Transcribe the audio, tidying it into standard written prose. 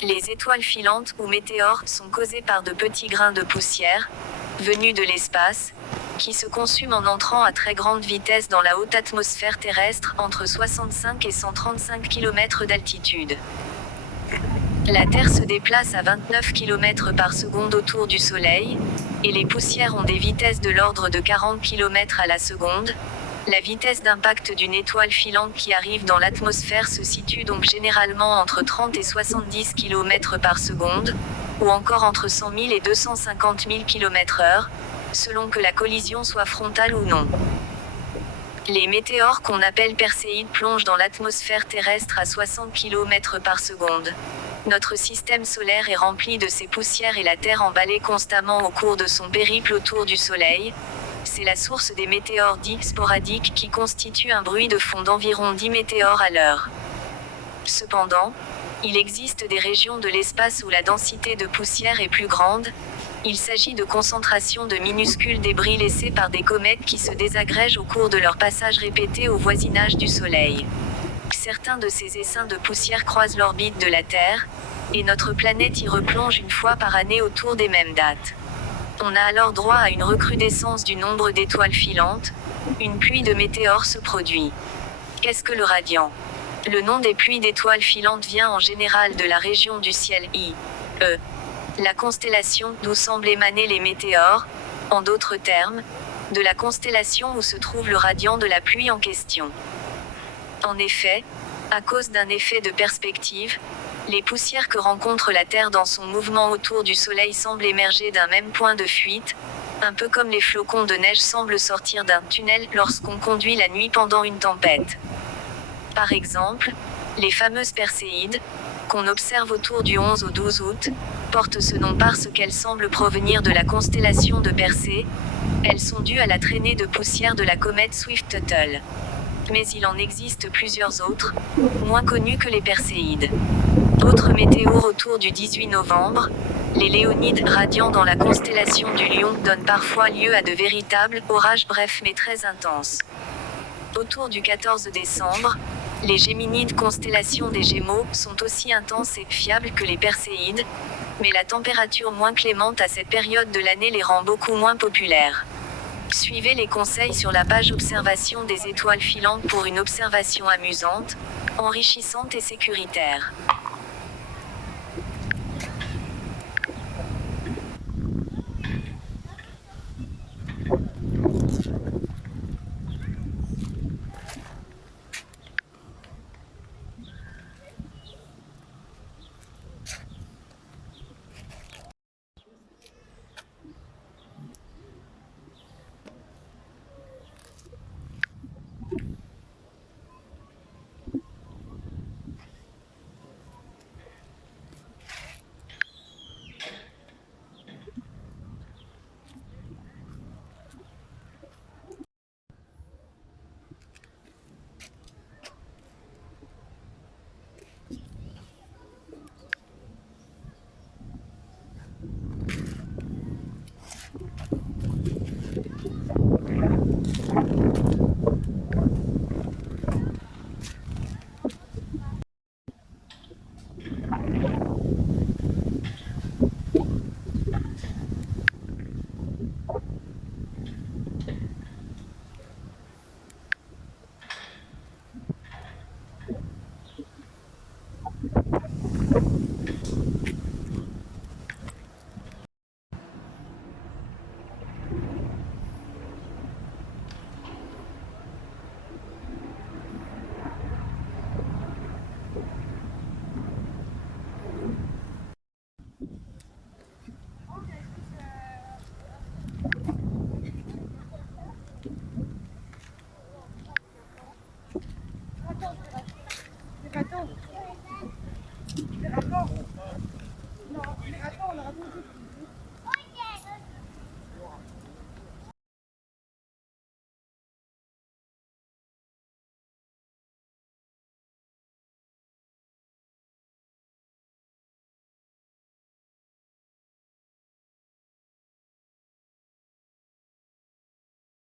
Les étoiles filantes ou météores sont causées par de petits grains de poussière, venus de l'espace, qui se consument en entrant à très grande vitesse dans la haute atmosphère terrestre, entre 65 et 135 km d'altitude. La Terre se déplace à 29 km par seconde autour du Soleil, et les poussières ont des vitesses de l'ordre de 40 km à la seconde. La vitesse d'impact d'une étoile filante qui arrive dans l'atmosphère se situe donc généralement entre 30 et 70 km par seconde, ou encore entre 100 000 et 250 000 km/h, selon que la collision soit frontale ou non. Les météores qu'on appelle perséides plongent dans l'atmosphère terrestre à 60 km par seconde. Notre système solaire est rempli de ces poussières et la Terre emballée constamment au cours de son périple autour du Soleil. C'est la source des météores dits sporadiques qui constituent un bruit de fond d'environ 10 météores à l'heure. Cependant, il existe des régions de l'espace où la densité de poussière est plus grande. Il s'agit de concentrations de minuscules débris laissés par des comètes qui se désagrègent au cours de leur passage répété au voisinage du Soleil. Certains de ces essaims de poussière croisent l'orbite de la Terre, et notre planète y replonge une fois par année autour des mêmes dates. On a alors droit à une recrudescence du nombre d'étoiles filantes. Une pluie de météores se produit. Qu'est-ce que le radiant? Le nom des pluies d'étoiles filantes vient en général de la région du ciel Ie, la constellation d'où semblent émaner les météores, en d'autres termes, de la constellation où se trouve le radiant de la pluie en question. En effet, à cause d'un effet de perspective, les poussières que rencontre la Terre dans son mouvement autour du Soleil semblent émerger d'un même point de fuite, un peu comme les flocons de neige semblent sortir d'un tunnel lorsqu'on conduit la nuit pendant une tempête. Par exemple, les fameuses perséides, qu'on observe autour du 11 au 12 août, portent ce nom parce qu'elles semblent provenir de la constellation de Persée. Elles sont dues à la traînée de poussière de la comète Swift-Tuttle. Mais il en existe plusieurs autres, moins connus que les perséides. Autres météores autour du 18 novembre, les léonides radiants dans la constellation du Lion donnent parfois lieu à de véritables orages brefs mais très intenses. Autour du 14 décembre, les géminides constellation des Gémeaux sont aussi intenses et fiables que les perséides, mais la température moins clémente à cette période de l'année les rend beaucoup moins populaires. Suivez les conseils sur la page Observation des étoiles filantes pour une observation amusante, enrichissante et sécuritaire.